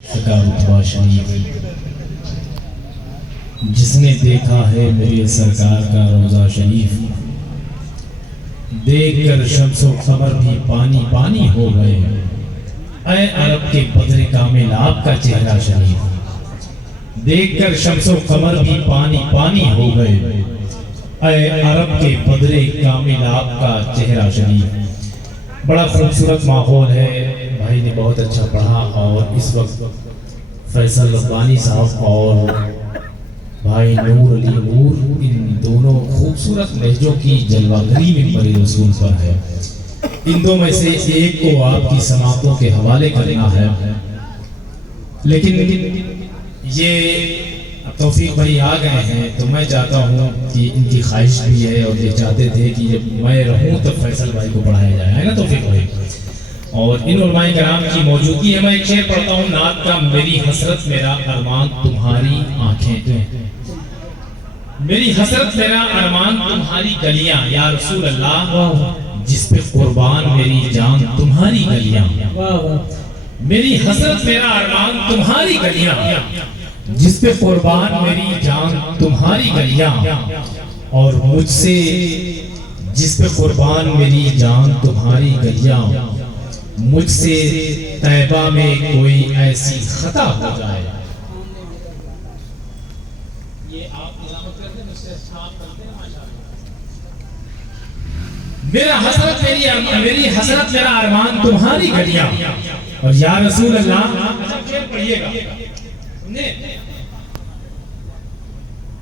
रुतबा शरीफ, जिसने देखा है मेरे सरकार का रोज़ा शरीफ, देखकर शम्सो कमर भी पानी पानी हो गए। ऐ अरब के बदरे कामिल आपका चेहरा शरीफ, देखकर शम्सो कमर भी पानी पानी हो गए। ऐ अरब के बदरे कामिल आपका चेहरा शरीफ। बड़ा खूबसूरत माहौल है, भाई ने बहुत अच्छा पढ़ा। और इस वक्त फैसल रब्बानी साहब और भाई नूर अली नूर, इन दोनों खूबसूरत लहजों की जलवागरी में बड़े रसूल पर है। इन दो में से एक को आपकी समातों के हवाले करना है, लेकिन ये तौफीक भाई आ गए हैं तो मैं चाहता हूँ कि इनकी ख्वाहिश भी है और ये चाहते थे कि जब मैं रहूँ तो फैसल भाई को पढ़ाया जाए, है ना तौफीक भाई। और इन उलमाए कराम की मौजूदगी है। मैं एक शेर पढ़ता हूँ नात का, मेरी हसरत मेरा अरमान तुम्हारी आंखें, मेरी हसरत मेरा अरमान तुम्हारी गलियां, या रसूल अल्लाह जिस पे कुर्बान मेरी जान तुम्हारी गलियां। मेरी हसरत मेरा अरमान तुम्हारी गलियां, जिस पे कुर्बान मेरी जान तुम्हारी गलियां। और मुझसे जिस पे कुर्बान मेरी जान तुम्हारी गलियां, मुझसे तैबा में कोई ऐसी खता हो जाए। ये आप तिलावत करते हैं, मुझसे अच्छा करते हैं माशाअल्लाह। मेरी हसरत मेरा अरमान तुम्हारी गलियां। और या रसूल अल्लाह पढ़िएगा,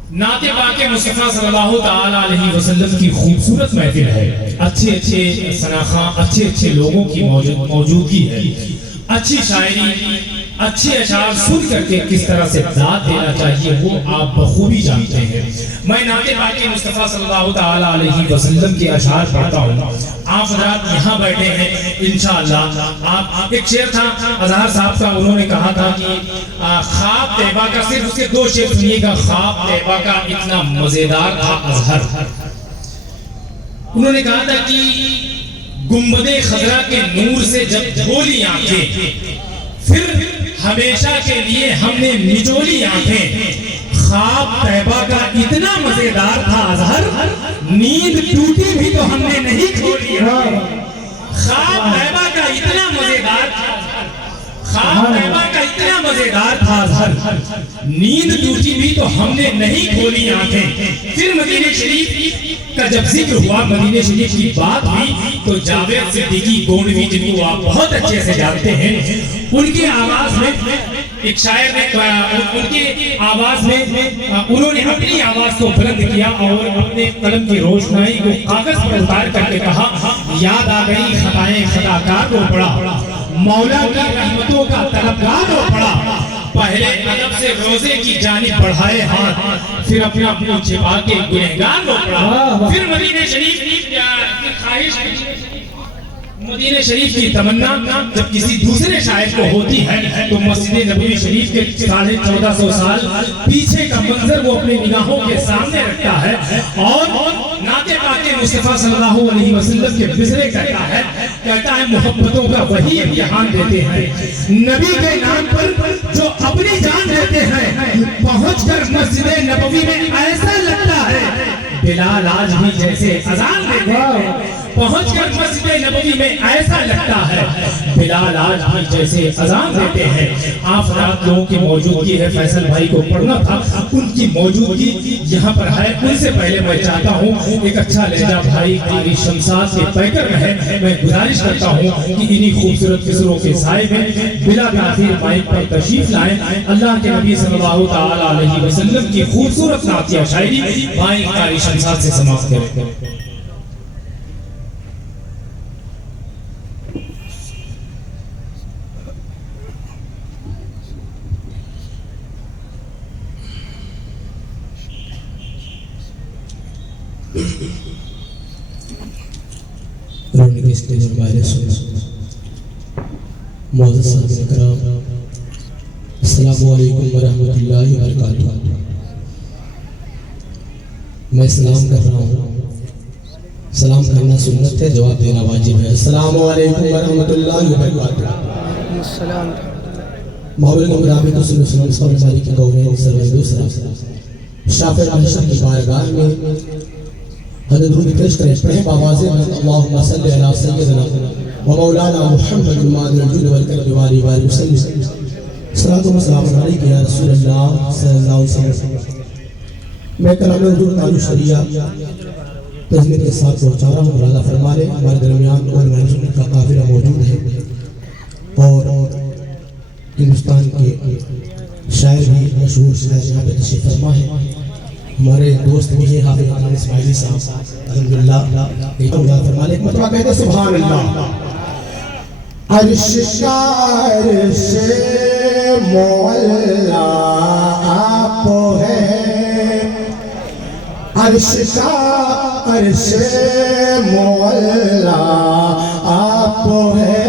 नाते पाके मुस्तफा सल्लल्लाहु ताला अलैहि वसल्लम की खूबसूरत महफिल है। अच्छे अच्छे सनाखा, अच्छे अच्छे लोगों की मौजूदगी है। अच्छी शायरी, अच्छे अशार सुन करके किस तरह से दाद देना चाहिए वो आप बखूबी जानते हैं। मैं नाते पाके मुस्तफा सल्लल्लाहु ताला अलैहि वसल्लम के अशार पढ़ता हूँ। आप हज़रात यहाँ बैठे हैं इंशाअल्लाह। आप एक शेर था अजहर साहब का, उन्होंने कहा था कि ख्वाब तैबा का, सिर्फ उसके दो शेर सुनिएगा। ख्वाब तैबा का इतना मजेदार था अजहर, उन्होंने कहा था कि गुंबदे खजरा के नूर से जब धोली आंखें, फिर हमेशा के लिए हमने निचोली आंखें। ख्वाब तैबा का इतना मजेदार था अजहर, नींद टूटी भी तो हमने नहीं खोली। ख्वाब तैबा का इतना मजेदार था, ख्वाब तैबा का इतना मजेदार था अजहर, नींद टूटी भी तो हमने नहीं खोली आंखें। फिर मदीने शरीफ का जब जिक्र हुआ, मदीने शरीफ की बात हुई, तो जावेद सिद्दीकी गोंडवी, जिनको आप बहुत अच्छे से जानते हैं, उनकी आवाज में एक शायर ने, उनकी आवाज में उन्होंने अपनी आवाज को बुलंद किया और अपने कलम की रोशनाई को कागज पर उतार करके कहा, याद आ गई खताएं खताकार को पड़ा, मौला की रहमतों का तलबगार हो पड़ा। पहले अदब से रोजे की जानिब बढ़ाए हाथ, फिर अपना मुंह छिपा के गुनहगार हो पड़ा। फिर मदीने शरीफ की ख्वाहिश, मदीने शरीफ की तमन्ना जब किसी दूसरे शायर को होती है तो मस्जिद नबवी शरीफ के 1450 साल पीछे का मंजर वो अपनी निगाहों के सामने रखता है और नाते पाके मुस्तफा सल्लल्लाहु अलैहि वसल्लम के बिसरे कहता है मोहब्बतों का वही इम्तिहान देते हैं। नबी के नाम पर जो अपनी जान देते हैं, पहुंचकर मस्जिद नबवी में ऐसा लगता है बिलाल आज भी जैसे अजान देते हैं। पहुंचकर मस्जिद नबवी में ऐसा लगता है बिलाल आज भी जैसे अजान देते हैं। आप रात लोगों की मौजूदगी है, फैसल भाई को पढ़ना था, उनकी मौजूदगी यहाँ पर है। उनसे पहले मैं चाहता हूँ एक अच्छा लहजा भाई कारी शमशाद के पैकर में है, मैं गुजारिश करता हूँ कि इन्हीं खूबसूरत किसरों के साए में बिला ताखीर माइक पर तशरीफ लाएं। अल्लाह के नबी सल्लल्लाहु ताला अलैहि वसल्लम की खूबसूरत नातिया शायरी भाई कारी शमशाद से समाप्त करें। मैं सलाम कर रहा हूँ, सलाम करना सुन्नत है, जवाब देना वाजिब है। अस्सलामु अलैकुम व रहमतुल्लाहि व बरकातुहू। मामूल के मुताबिक तो सुल्तान सल्लल्लाहु अलैहि की कौमें सर्वे दूसरा शाफिर महशर की बारगाह में हज़रत दुरूद पेश करें पढ़े बावाज़े में अल्लाहुम्मा सल्लि अला सय्यिदिना व मौलाना मुहम्मद मादिल जुद वल करम वाली वाली वसल्लम सलातो व सलाम अलैका या रसूल अल्लाह सल्लल्लाहु अलैहि वसल्लम। मैं कलाम हुजूर ताजु शरिया तजमीर के साथ पहुंचा रहा हूँ। अल्लाह फरमाने हमारे दरमियान और महसूल का काफिला मौजूद है और हिंदुस्तान के शायर भी मशहूर शायर यहाँ पे तशरीफ फरमा है। हमारे दोस्त भी हैं हाफिज इस्माइली साहब अल्हम्दुलिल्लाह। अल्लाह फरमाने एक मतलब कहते सुभान अल्लाह। अर्श का अर्श मौला आप है, अर्श का अर्श मौला आप है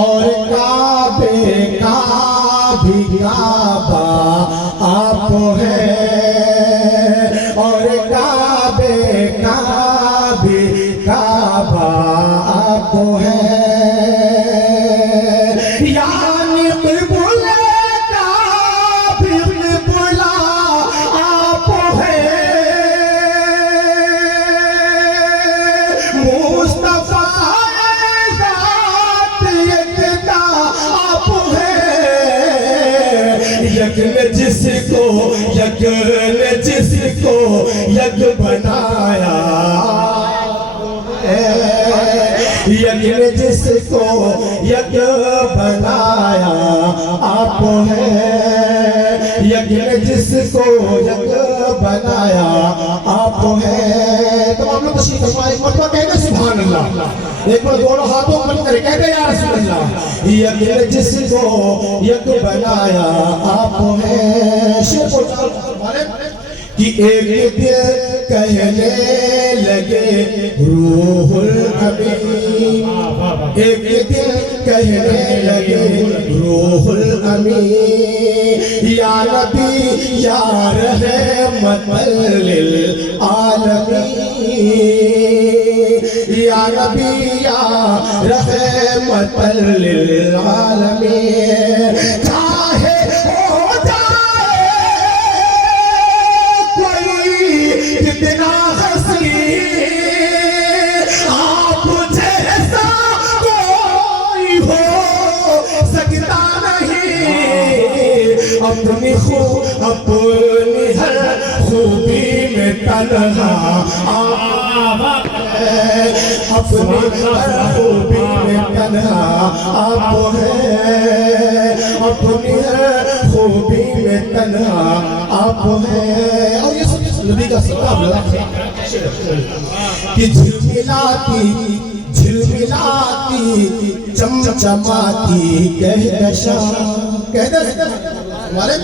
और काबे का भी काबा आप है और काबे का भी काबा आप है। यानी क़िबला का भी क़िबला आप है, मुस्तफा ज़ात यकता आप है। यक ने जिसको यक बनाया, यक ने जिसको यक बनाया आप है, यक ने जिसको यक बनाया आप है। तो आप लोग तशरीफ फरमाए एक मरतबा कहते सुभान अल्लाह। एक बार दोनों हाथों पर करके कहते या रसूल अल्लाह। यक ने जिसको यक बनाया आप है। शेर को कि एक दिन कहने लगे रूहुल अमीन, एक दिन कहने लगे रूहुल अमीन या नबी या रहमतल लिल आलमीन, या नबी या रहमतल लिल आलमीन। चाहे हो कितना हंसी आप जैसा कोई हो सकता नहीं, अपनी हर खूबी में तन्हा अपनी हर खूबी में तन्हा आप है, अपनी हर खूबी में तन्हा आप है। और ये नबी का सलाम कि झिलमिलाती चमचमाती कहकशा हमारे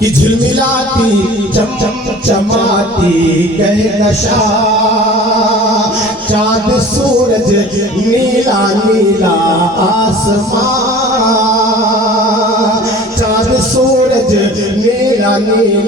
कि झिलमिलाती चमचमाती कहकशा, चाँद सूरज नीला नीला आसमां, चाँद सूरज नीला नीला